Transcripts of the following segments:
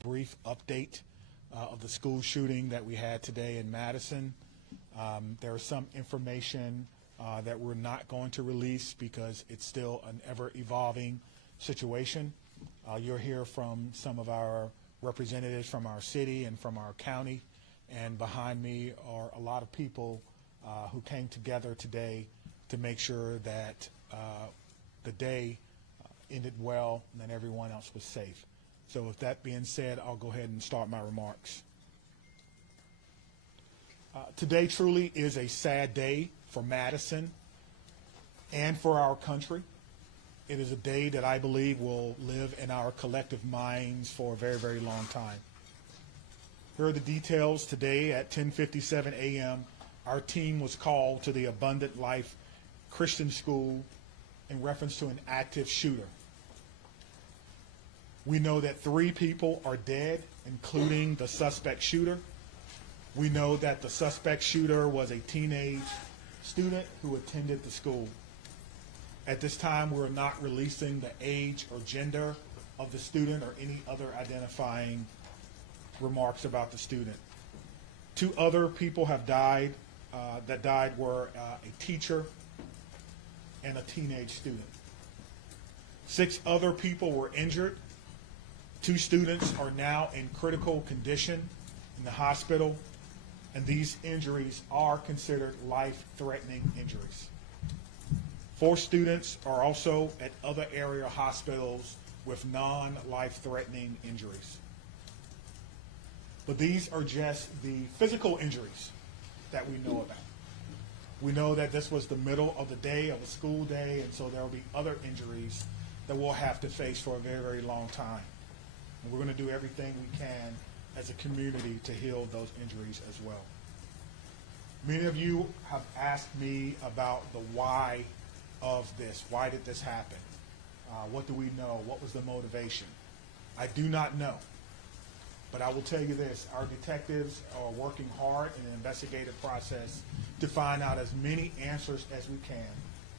brief update of the school shooting that we had today in Madison. There is some information that we're not going to release because it's still an ever-evolving situation. You'll hear from some of our representatives from our city and from our county, and behind me are a lot of people who came together today to make sure that the day ended well and that everyone else was safe. So with that being said, I'll go ahead and start my remarks. Today truly is a sad day for Madison and for our country. It is a day that I believe will live in our collective minds for a very, very long time. Here are the details. Today at 10:57 a.m., our team was called to the Abundant Life Christian School in reference to an active shooter. We know that 3 people are dead, including the suspect shooter. We know that the suspect shooter was a teenage student who attended the school. At this time, we're not releasing the age or gender of the student or any other identifying remarks about the student. 2 other people have died. That died were a teacher and a teenage student. 6 other people were injured. 2 students are now in critical condition in the hospital, and these injuries are considered life-threatening injuries. 4 students are also at other area hospitals with non-life-threatening injuries. But these are just the physical injuries that we know about. We know that this was the middle of the day, of a school day, and so there will be other injuries that we'll have to face for a very, very long time. And we're going to do everything we can as a community to heal those injuries as well. Many of you have asked me about the why of this. Why did this happen? What do we know? What was the motivation? I do not know. But I will tell you this, our detectives are working hard in an investigative process to find out as many answers as we can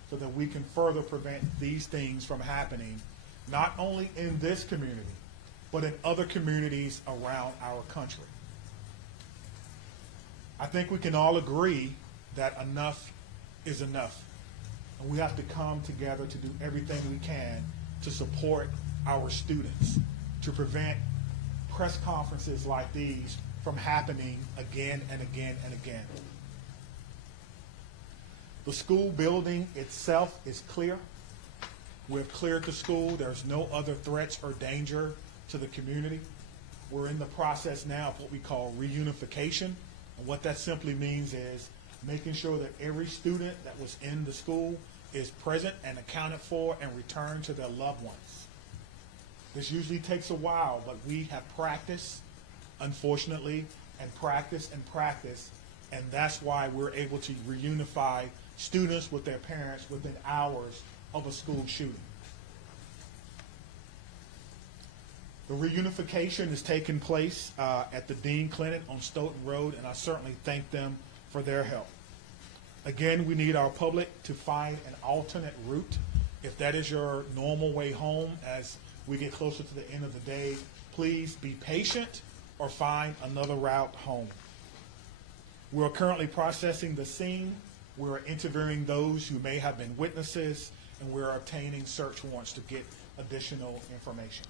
so that we can further prevent these things from happening, not only in this community, but in other communities around our country. I think we can all agree that enough is enough. And we have to come together to do everything we can to support our students, to prevent press conferences like these from happening again and again and again. The school building itself is clear. We've cleared the school. There's no other threats or danger to the community. We're in the process now of what we call reunification. And what that simply means is making sure that every student that was in the school is present and accounted for and returned to their loved ones. This usually takes a while, but we have practiced, unfortunately, and practice, and that's why we're able to reunify students with their parents within hours of a school shooting. The reunification is taking place at the Dean Clinic on Stoughton Road, and I certainly thank them for their help. Again, we need our public to find an alternate route. If that is your normal way home as we get closer to the end of the day, please be patient or find another route home. We're currently processing the scene. We're interviewing those who may have been witnesses, and we're obtaining search warrants to get additional information.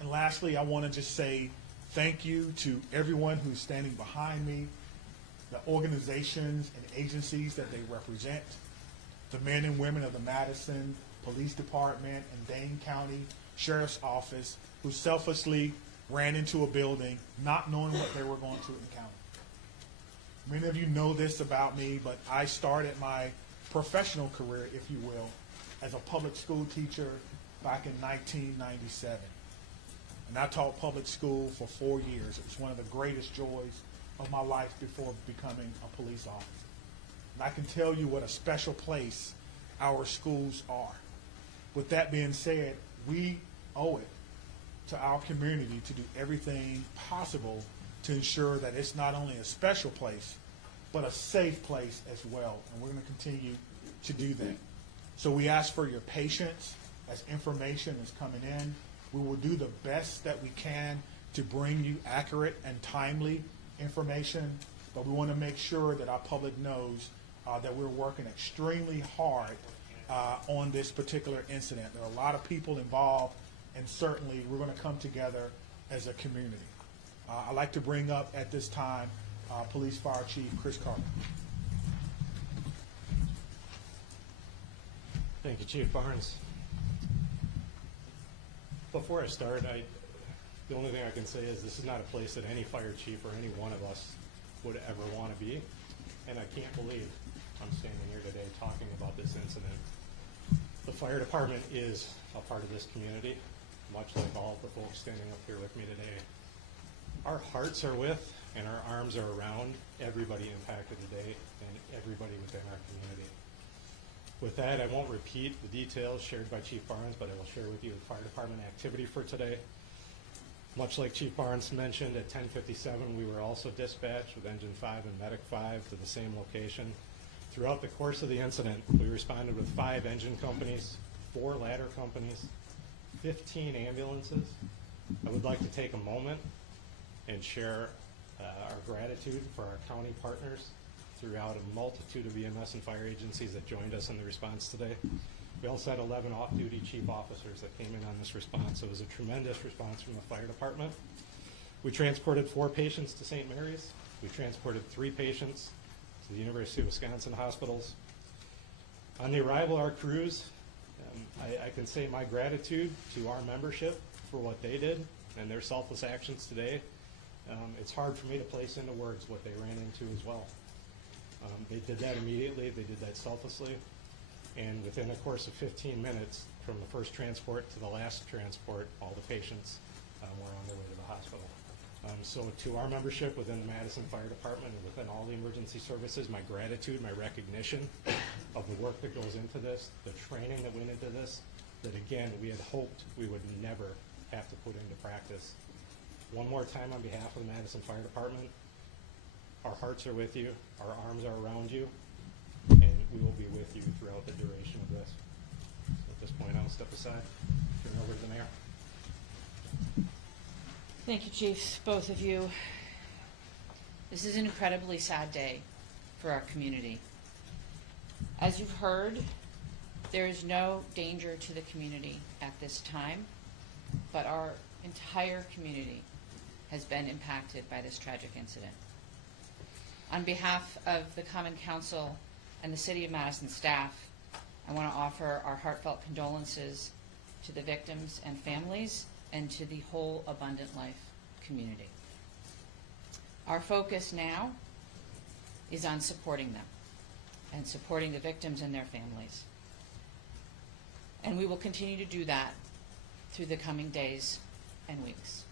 And lastly, I want to just say thank you to everyone who's standing behind me, the organizations and agencies that they represent, the men and women of the Madison Police Department and Dane County Sheriff's Office who selflessly ran into a building not knowing what they were going to encounter. Many of you know this about me, but I started my professional career, if you will, as a public school teacher back in 1997. And I taught public school for 4 years. It was one of the greatest joys of my life before becoming a police officer. And I can tell you what a special place our schools are. With that being said, we owe it to our community to do everything possible to ensure that it's not only a special place, but a safe place as well. And we're going to continue to do that. So we ask for your patience as information is coming in. We will do the best that we can to bring you accurate and timely information, but we want to make sure that our public knows that we're working extremely hard on this particular incident. There are a lot of people involved, and certainly we're going to come together as a community. I'd like to bring up at this time Police Fire Chief Chris Carter. Thank you, Chief Barnes. Before I start, the only thing I can say is this is not a place that any fire chief or any one of us would ever want to be, and I can't believe I'm standing here today talking about this incident. The fire department is a part of this community, much like all of the folks standing up here with me today. Our hearts are with and our arms are around everybody impacted today and everybody within our community. With that, I won't repeat the details shared by Chief Barnes, but I will share with you the fire department activity for today. Much like Chief Barnes mentioned, at 10:57, we were also dispatched with Engine 5 and Medic 5 to the same location. Throughout the course of the incident, we responded with 5 engine companies, 4 ladder companies, 15 ambulances. I would like to take a moment and share our gratitude for our county partners throughout a multitude of EMS and fire agencies that joined us in the response today. We also had 11 off-duty chief officers that came in on this response. So it was a tremendous response from the fire department. We transported 4 patients to St. Mary's. We transported 3 patients to the University of Wisconsin hospitals. On the arrival of our crews, I can say my gratitude to our membership for what they did and their selfless actions today. It's hard for me to place into words what they ran into as well. They did that immediately, they did that selflessly, and within the course of 15 minutes, from the first transport to the last transport, all the patients were on their way to the hospital. So to our membership within the Madison Fire Department and within all the emergency services, my gratitude, my recognition of the work that goes into this, the training that went into this, that again, we had hoped we would never have to put into practice. One more time on behalf of the Madison Fire Department, our hearts are with you, our arms are around you, and we will be with you throughout the duration of this. So at this point, I'll step aside, turn it over to the mayor. Thank you, Chiefs, both of you. This is an incredibly sad day for our community. As you've heard, there is no danger to the community at this time, but our entire community has been impacted by this tragic incident. On behalf of the Common Council and the City of Madison staff, I want to offer our heartfelt condolences to the victims and families and to the whole Abundant Life community. Our focus now is on supporting them and supporting the victims and their families. And we will continue to do that through the coming days and weeks.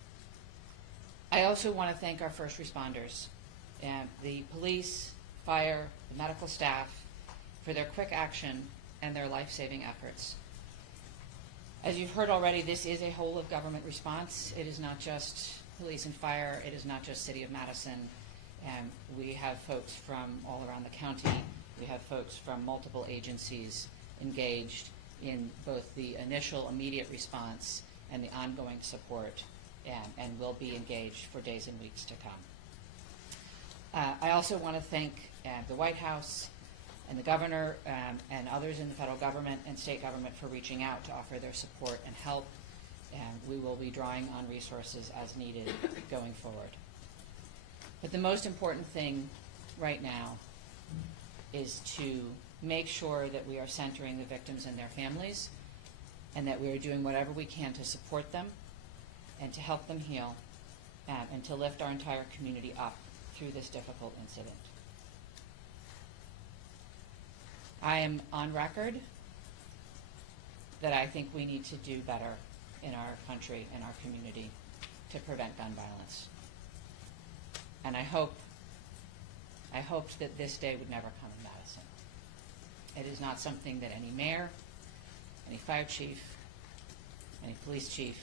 I also want to thank our first responders, and the police, fire, the medical staff, for their quick action and their life-saving efforts. As you've heard already, this is a whole of government response. It is not just police and fire. It is not just City of Madison. And we have folks from all around the county. We have folks from multiple agencies engaged in both the initial immediate response and the ongoing support, and will be engaged for days and weeks to come. I also want to thank the White House and the governor and others in the federal government and state government for reaching out to offer their support and help, and we will be drawing on resources as needed going forward. But the most important thing right now is to make sure that we are centering the victims and their families, and that we are doing whatever we can to support them and to help them heal, and to lift our entire community up through this difficult incident. I am on record that I think we need to do better in our country and our community to prevent gun violence. And I hoped that this day would never come in Madison. It is not something that any mayor, any fire chief, any police chief,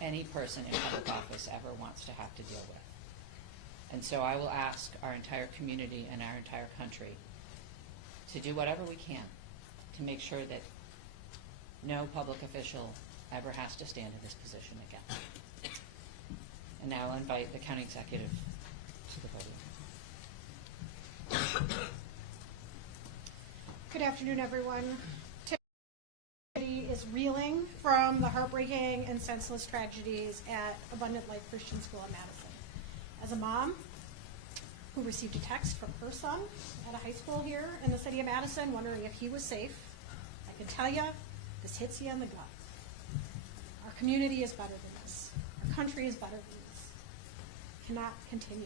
any person in public office ever wants to have to deal with. And so I will ask our entire community and our entire country to do whatever we can to make sure that no public official ever has to stand in this position again. And now I'll invite the county executive to the podium. Good afternoon, everyone. Community is reeling from the heartbreaking and senseless tragedies at Abundant Life Christian School in Madison. As a mom who received a text from her son at a high school here in the city of Madison wondering if he was safe, I can tell you, this hits you in the gut. Our community is better than this. Our country is better than this. Cannot continue.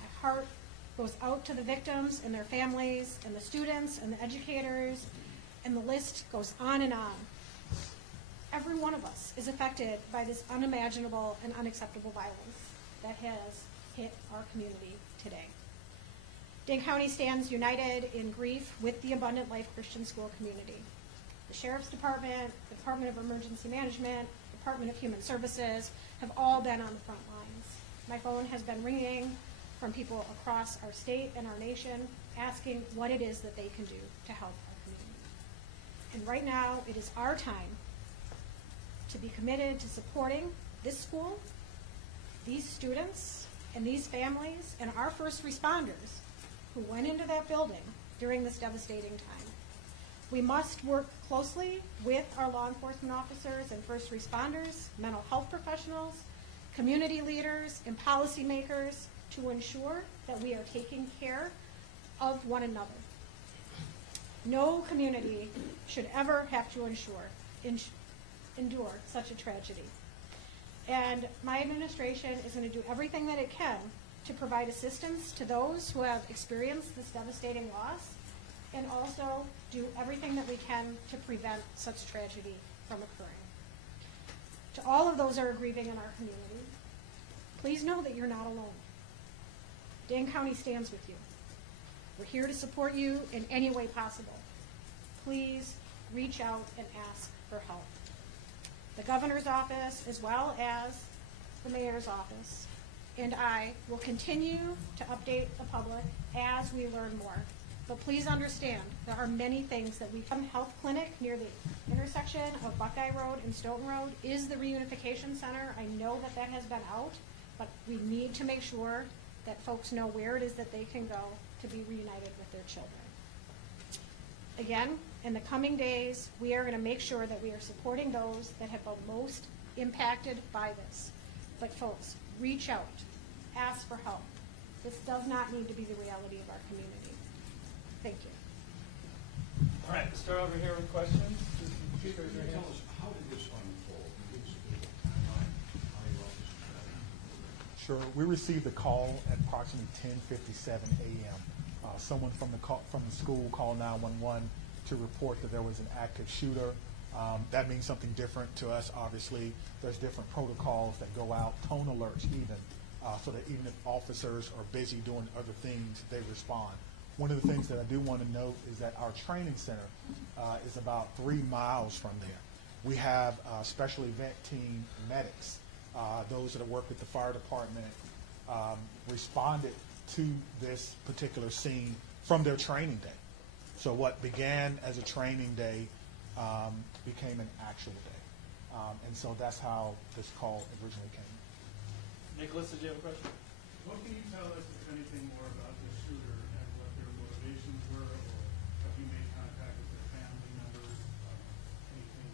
My heart goes out to the victims and their families and the students and the educators, and the list goes on and on. Every one of us is affected by this unimaginable and unacceptable violence that has hit our community today. Dane County stands united in grief with the Abundant Life Christian School community. The Sheriff's Department, the Department of Emergency Management, Department of Human Services have all been on the front lines. My phone has been ringing from people across our state and our nation asking what it is that they can do to help our community. And right now, it is our time to be committed to supporting this school, these students, and these families, and our first responders who went into that building during this devastating time. We must work closely with our law enforcement officers and first responders, mental health professionals, community leaders, and policymakers to ensure that we are taking care of one another. No community should ever have to endure such a tragedy. And my administration is going to do everything that it can to provide assistance to those who have experienced this devastating loss, and also do everything that we can to prevent such tragedy from occurring. To all of those who are grieving in our community, please know that you're not alone. Dane County stands with you. We're here to support you in any way possible. Please reach out and ask for help. The governor's office, as well as the mayor's office, and I will continue to update the public as we learn more. But please understand, there are many things that we can. Health clinic near the intersection of Buckeye Road and Stoughton Road is the reunification center. I know that that has been out, but we need to make sure that folks know where it is that they can go to be reunited with their children. Again, in the coming days, we are going to make sure that we are supporting those that have been most impacted by this. But folks, reach out, ask for help. This does not need to be the reality of our community. Thank you. All right, let's start over here with questions. Just raise your hand. Tell us, how did this unfold? Give us a timeline, how you wrote this strategy. Sure. We received a call at approximately 10:57 a.m. Someone from the school called 911 to report that there was an active shooter. That means something different to us, obviously. There's different protocols that go out, tone alerts even, so that even if officers are busy doing other things, they respond. One of the things that I do want to note is that our training center is about 3 miles from there. We have special event team medics, those that work with the fire department, responded to this particular scene from their training day. So what began as a training day became an actual day. And so that's how this call originally came. Nicholas, did you have a question? What can you tell us, if anything, more about the shooter and what their motivations were, or have you made contact with their family members? Anything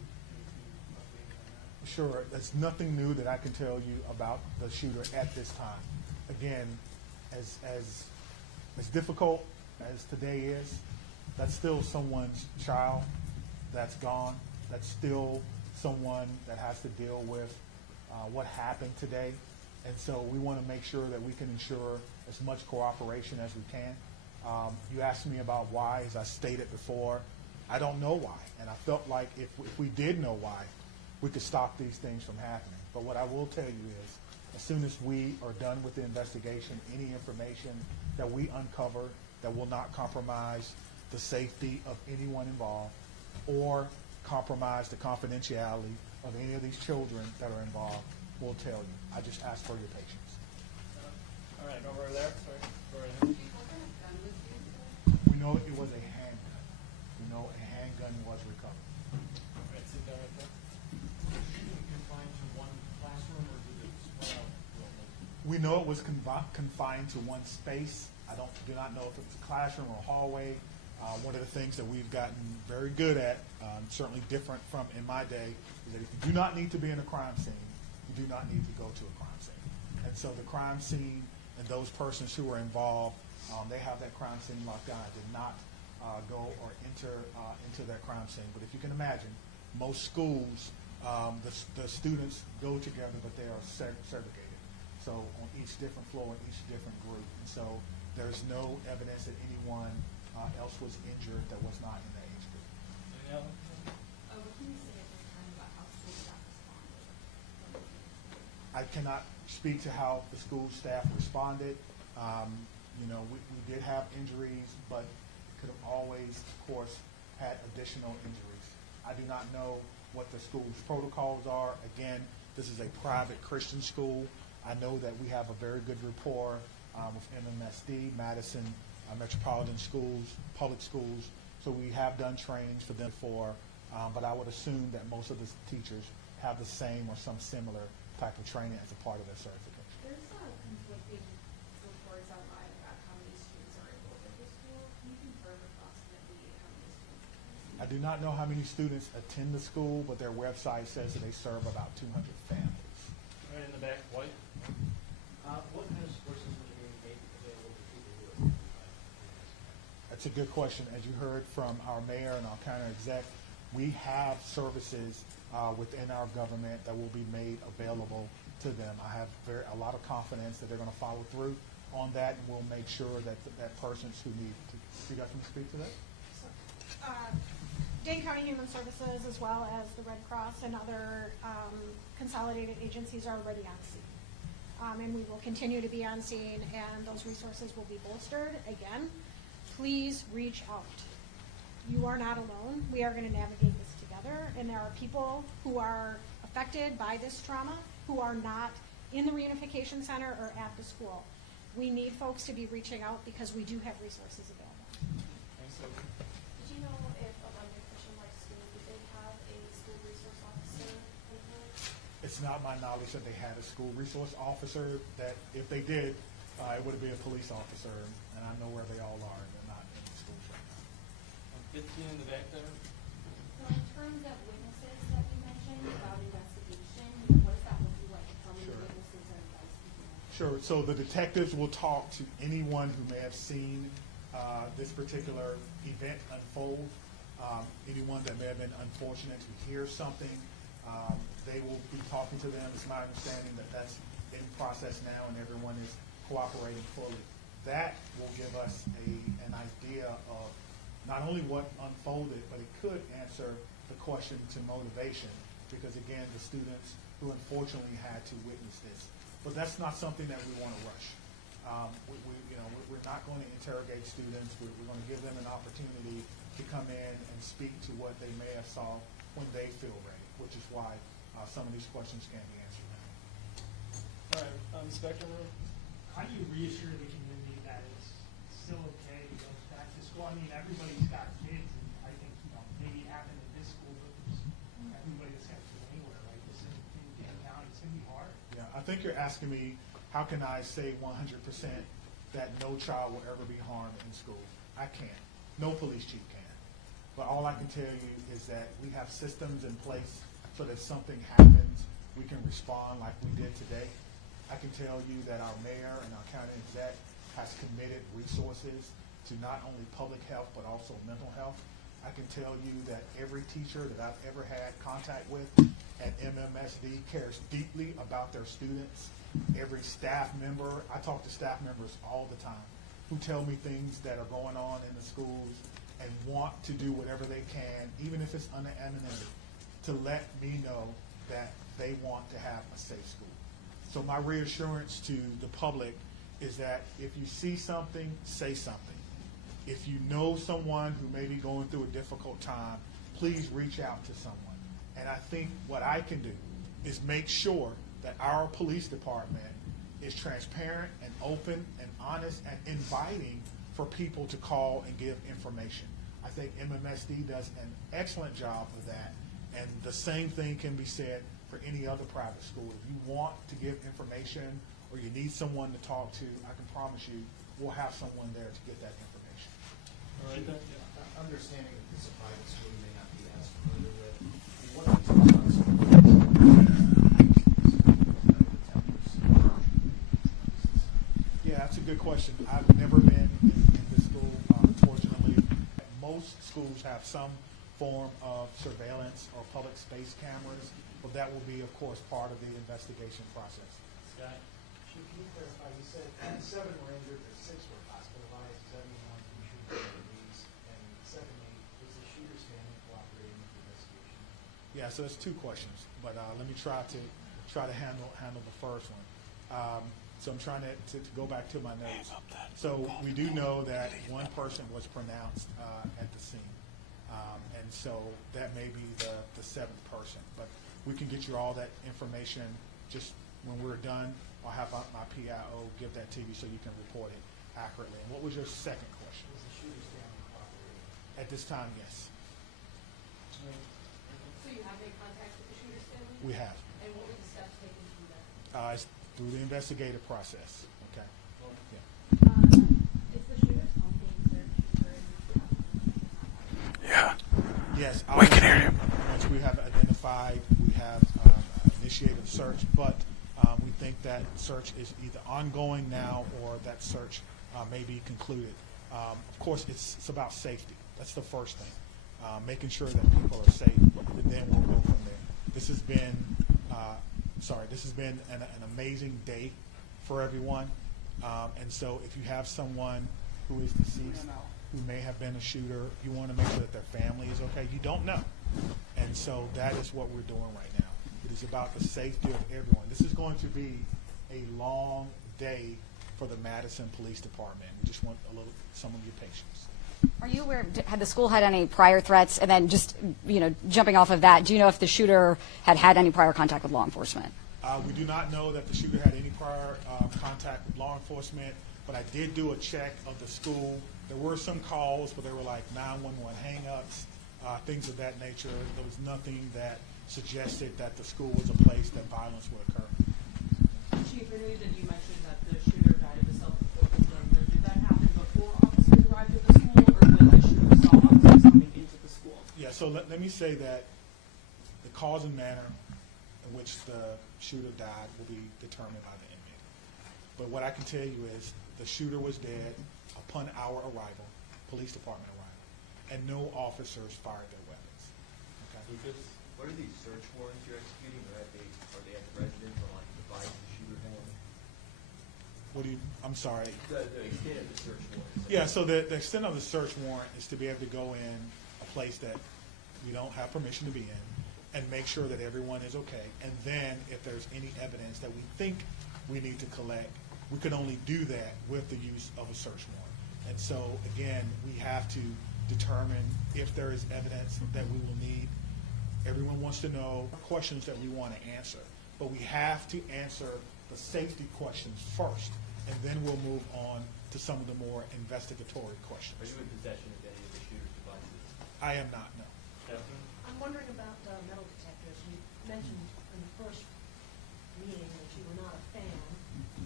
updated on that? Sure, there's nothing new that I can tell you about the shooter at this time. Again, as difficult as today is, that's still someone's child that's gone. That's still someone that has to deal with what happened today. And so we want to make sure that we can ensure as much cooperation as we can. You asked me about why, as I stated before. I don't know why. And I felt like if we did know why, we could stop these things from happening. But what I will tell you is, as soon as we are done with the investigation, any information that we uncover that will not compromise the safety of anyone involved or compromise the confidentiality of any of these children that are involved, we'll tell you. I just ask for your patience. All right, over there. Sorry. Go right ahead. We know it was a handgun. We know a handgun was recovered. All right, sit down right there. Confined to one classroom, or did it spread out We know it was confined to one space. I do not know if it was a classroom or a hallway. One of the things that we've gotten very good at, certainly different from in my day, is that if you do not need to be in a crime scene, you do not need to go to a crime scene. And so the crime scene and those persons who were involved, they have that crime scene locked down. I did not go or enter into that crime scene. But if you can imagine, most schools, the students go together, but they are segregated. So on each different floor, in each different group. And so there's no evidence that anyone else was injured that was not in the age group. Any other? What can you say at this time about how school staff responded? I cannot speak to how the school staff responded. We did have injuries, but could have always, of course, had additional injuries. I do not know what the school's protocols are. Again, this is a private Christian school. I know that we have a very good rapport with MMSD, Madison Metropolitan Schools, public schools. So we have done trainings for them before, but I would assume that most of the teachers have the same or some similar type of training as a part of their certification. There's conflicting reports online about how many students are enrolled at this school. Can you confirm approximately how many students? I do not know how many students attend the school, but their website says that they serve about 200 families. Right in the back, White. What kind of support systems are being made available to people who are affected? That's a good question. As you heard from our mayor and our county exec, we have services within our government that will be made available to them. I have a lot of confidence that they're going to follow through on that, and we'll make sure that that persons who need to. You guys want to speak to that? Dane County Human Services, as well as the Red Cross and other consolidated agencies, are already on scene. And we will continue to be on scene, and those resources will be bolstered. Again, please reach out. You are not alone. We are going to navigate this together, and there are people who are affected by this trauma who are not in the reunification center or at the school. We need folks to be reaching out because we do have resources available. Thanks, Sophie. Did you know if Abundant Christian Life School, did they have a school resource officer in place? It's not my knowledge that they had a school resource officer. That if they did, it would be a police officer, and I know where they all are. They're not in the schools right now. 15 in the back there. So in terms of witnesses that you mentioned about investigation, what does that look like? How many Sure. witnesses are you guys speaking of? Sure. So the detectives will talk to anyone who may have seen this particular event unfold. Anyone that may have been unfortunate to hear something, they will be talking to them. It's my understanding that that's in process now, and everyone is cooperating fully. That will give us an idea of not only what unfolded, but it could answer the question to motivation, because again, the students who unfortunately had to witness this. But that's not something that we want to rush. We're not going to interrogate students. We're going to give them an opportunity to come in and speak to what they may have saw when they feel ready, which is why some of these questions can't be answered now. All right, spectrum room. How do you reassure the community that it's still okay to go back to school? I mean, everybody's got kids, and I think, maybe it happened at this school, but there's everybody that's got kids anywhere like this in Dane County. It's going to be hard. Yeah, I think you're asking me, how can I say 100% that no child will ever be harmed in school? I can't. No police chief can. But all I can tell you is that we have systems in place so that if something happens, we can respond like we did today. I can tell you that our mayor and our county exec has committed resources to not only public health, but also mental health. I can tell you that every teacher that I've ever had contact with at MMSD cares deeply about their students. Every staff member, I talk to staff members all the time who tell me things that are going on in the schools and want to do whatever they can, even if it's unanonymity, to let me know that they want to have a safe school. So my reassurance to the public is that if you see something, say something. If you know someone who may be going through a difficult time, please reach out to someone. And I think what I can do is make sure that our police department is transparent and open and honest and inviting for people to call and give information. I think MMSD does an excellent job of that. And the same thing can be said for any other private school. If you want to give information or you need someone to talk to, I can promise you, we'll have someone there to get that information. All right, then. Understanding that this is a private school, you may not be as familiar with, what are the Yeah, that's a good question. I've never been in this school, unfortunately. Most schools have some form of surveillance or public space cameras, but that will be, of course, part of the investigation process. Scott? Can you clarify, you said 7 were injured, but 6 were hospitalized, does that mean 1 from shooting injuries? And secondly, was the shooter's family cooperating with the investigation? Yeah, so there's 2 questions, but let me try to handle the first one. So I'm trying to go back to my notes. So we do know that 1 person was pronounced at the scene, and so that may be the 7th person. But we can get you all that information just when we're done. I'll have my PIO give that to you so you can report it accurately. And what was your second question? Was the shooter's family cooperating? At this time, yes, So you have made contact with the shooter's family? we have. And what were the steps taken from that? It's through the investigative process. Okay. Yeah. Is the shooter's home being searched for Yes, we can hear you. Once we have identified, we have initiated a search, but we think that search is either ongoing now or that search may be concluded. Of course, it's about safety. That's the first thing. Making sure that people are safe, and then we'll go from there. This has been, an amazing day for everyone. And so if you have someone who is deceased, who may have been a shooter, you want to make sure that their family is okay. You don't know. And so that is what we're doing right now. It is about the safety of everyone. This is going to be a long day for the Madison Police Department. We just want some of your patience. Are you aware, had the school had any prior threats? And then just, jumping off of that, do you know if the shooter had any prior contact with law enforcement? We do not know that the shooter had any prior contact with law enforcement, but I did do a check of the school. There were some calls, but they were like 911 hang-ups, things of that nature. There was nothing that suggested that the school was a place that violence would occur. Chief, earlier that you mentioned that the shooter died of a self-inflicted burn. Did that happen before officers arrived at the school, or when the shooter saw officers coming into the school? Yeah, so let me say that the cause and manner in which the shooter died will be determined by the inmate. But what I can tell you is the shooter was dead upon our arrival, police department arrival, and no officers fired their weapons. Okay? Lucas, what are these search warrants you're executing? Are they at the residence or like the device the shooter had? What do you, I'm sorry. The extent of the search warrant. Yeah, so the extent of the search warrant is to be able to go in a place that we don't have permission to be in and make sure that everyone is okay. And then if there's any evidence that we think we need to collect, we can only do that with the use of a search warrant. And so, again, we have to determine if there is evidence that we will need. Everyone wants to know questions that we want to answer, but we have to answer the safety questions first, and then we'll move on to some of the more investigatory questions. Are you in possession of any of the shooter's devices? I am not, no. I'm wondering about metal detectors. You mentioned in the first meeting that you were not a fan,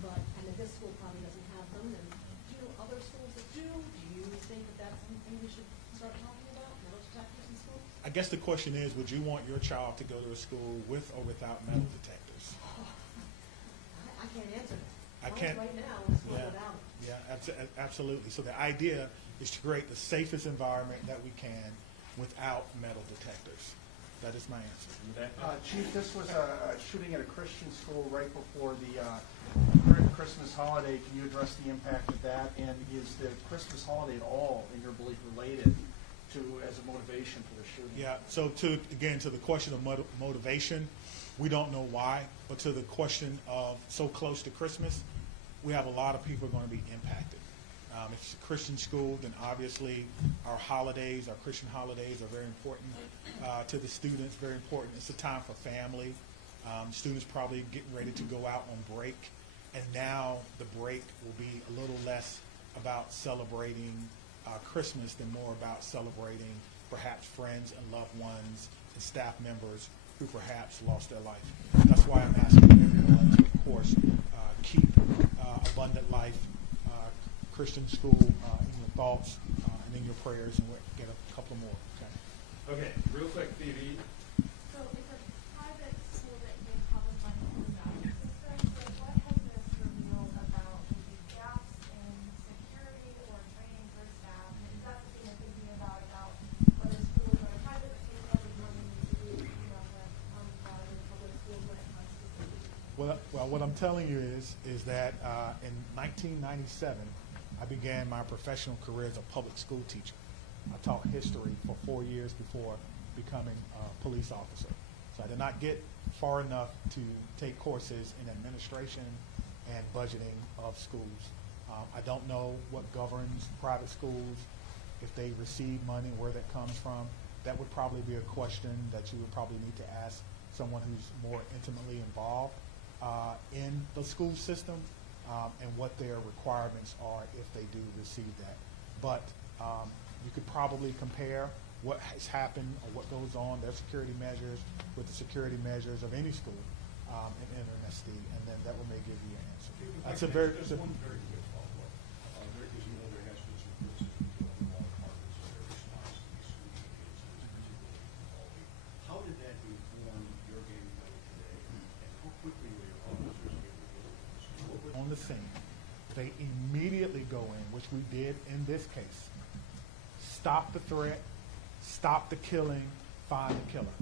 and that this school probably doesn't have them, and do you know other schools that do? Do you think that that's something we should start talking about, metal detectors in schools? I guess the question is, would you want your child to go to a school with or without metal detectors? I can't answer that. I can't- Right now, it's not Yeah. without them. Yeah, absolutely. So the idea is to create the safest environment that we can without metal detectors. That is my answer. Chief, this was a shooting at a Christian school right before the Christmas holiday. Can you address the impact of that? And is the Christmas holiday at all, in your belief, related to as a motivation for the shooting? Yeah, so to the question of motivation, we don't know why, but to the question of so close to Christmas, we have a lot of people going to be impacted. If it's a Christian school, then obviously our holidays, our Christian holidays are very important to the students, very important. It's a time for family. Students probably getting ready to go out on break, and now the break will be a little less about celebrating Christmas than more about celebrating perhaps friends and loved ones and staff members who perhaps lost their life. That's why I'm asking everyone to, of course, keep Abundant Life Christian School in your thoughts and in your prayers, and we'll get a couple more. Okay. Okay, real quick, Phoebe. So it's a private school that gets public money from the value system, so what has this revealed about maybe gaps in security or training for staff? And is that something you're thinking about whether schools that are private, state funded money to do, you know, with public schools when it comes to safety? Well, what I'm telling you is that in 1997, I began my professional career as a public school teacher. I taught history for 4 years before becoming a police officer. So I did not get far enough to take courses in administration and budgeting of schools. I don't know what governs private schools, if they receive money, where that comes from. That would probably be a question that you would probably need to ask someone who's more intimately involved in the school system, and what their requirements are if they do receive that. But you could probably compare what has happened or what goes on, their security measures, with the security measures of any school in NMSD, and then that will may give you an answer. That's a very, There's one very quick follow-up. There, as you know, there has been some criticism of the law departments and their response to these school kids, particularly quality. How did that inform your game plan today, and how quickly were your officers able to get to the on the scene. They immediately go in, which we did in this case. Stop the threat, stop the killing, find the killer.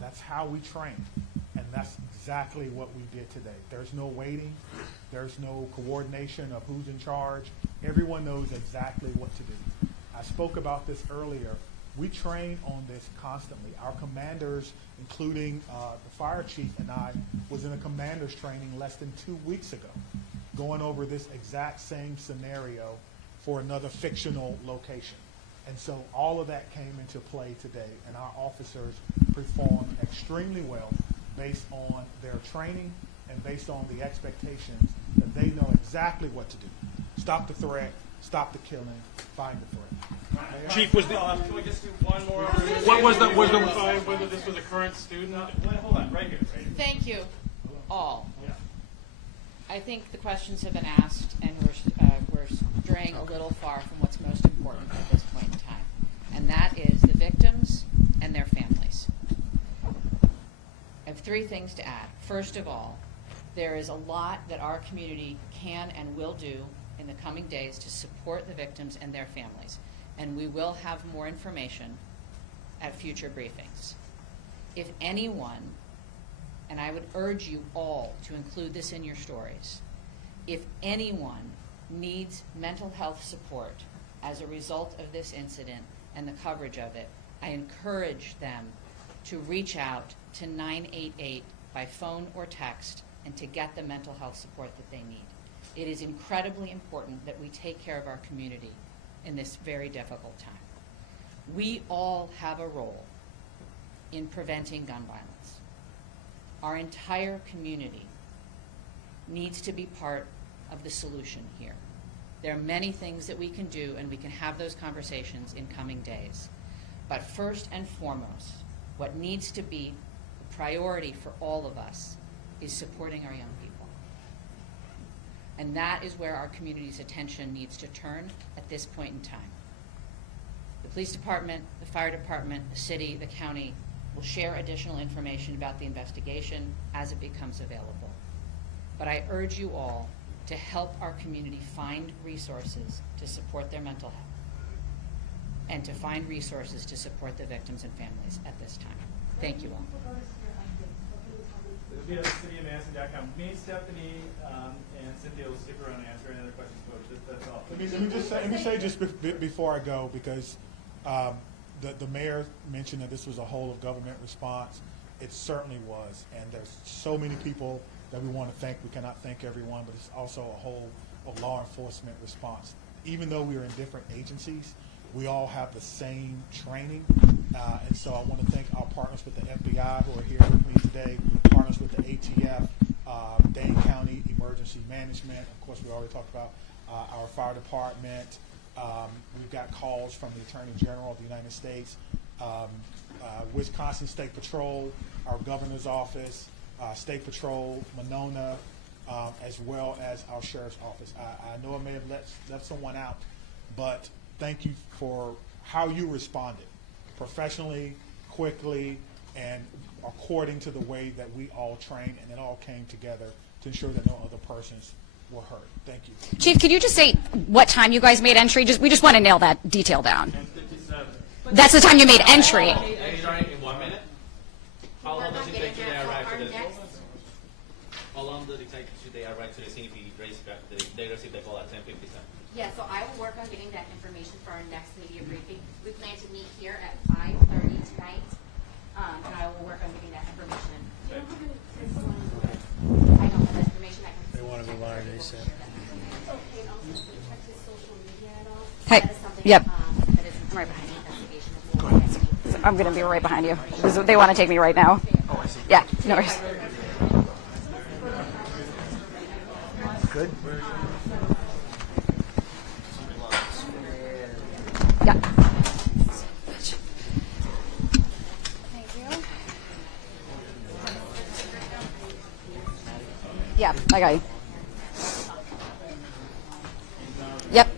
That's how we train, and that's exactly what we did today. There's no waiting, there's no coordination of who's in charge. Everyone knows exactly what to do. I spoke about this earlier. We train on this constantly. Our commanders, including the fire chief and I, was in a commander's training less than 2 weeks ago, going over this exact same scenario for another fictional location. And so all of that came into play today, and our officers performed extremely well based on their training and based on the expectations that they know exactly what to do. Stop the threat, stop the killing, find the threat. Chief, was the. Can we just do one more? What was the- Find whether this was a current student? Wait, hold on, right here. Thank you, all. Yeah. I think the questions have been asked, and we're straying a little far from what's most important at this point in time, and that is the victims and their families. I have 3 things to add. First of all, there is a lot that our community can and will do in the coming days to support the victims and their families, and we will have more information at future briefings. If anyone, and I would urge you all to include this in your stories, if anyone needs mental health support as a result of this incident and the coverage of it, I encourage them to reach out to 988 by phone or text and to get the mental health support that they need. It is incredibly important that we take care of our community in this very difficult time. We all have a role in preventing gun violence. Our entire community needs to be part of the solution here. There are many things that we can do, and we can have those conversations in coming days. But first and foremost, what needs to be a priority for all of us is supporting our young people. And that is where our community's attention needs to turn at this point in time. The police department, the fire department, the city, the county will share additional information about the investigation as it becomes available. But I urge you all to help our community find resources to support their mental health and to find resources to support the victims and families at this time. Thank you all. It'll be at cityofmadison.com. Me, Stephanie, and Cynthia will stick around and answer any other questions, folks. That's all. Let me say just before I go, because the mayor mentioned that this was a whole of government response. It certainly was, and there's so many people that we want to thank. We cannot thank everyone, but it's also a whole of law enforcement response. Even though we are in different agencies, we all have the same training, and so I want to thank our partners with the FBI who are here with me today, partners with the ATF, Dane County Emergency Management. Of course, we already talked about our fire department. We've got calls from the Attorney General of the United States, Wisconsin State Patrol, our governor's office, State Patrol, Monona, as well as our sheriff's office. I know I may have left someone out, but thank you for how you responded, professionally, quickly, and according to the way that we all trained, and it all came together to ensure that no other persons were hurt. Thank you. Chief, could you just say what time you guys made entry? We just want to nail that detail down. That's the time you made entry. In 1 minute? How long does it take to arrive to the school? How long does it take to they arrive to the scene if they receive the call at 10:57? Yeah, so I will work on getting that information for our next media briefing. We plan to meet here at 5:30 tonight, and I will work on getting that information. I don't have that information. I can. They want to go live, they said. Okay, and also, if you check his social media at all? Hey, That is something, yep. that is I'm right behind the investigation as well. I'm going to be right behind you. They want to take me right now. Oh, I see. Yeah, no worries. Good. Yeah. Thank you. Yeah, I got you. Yep.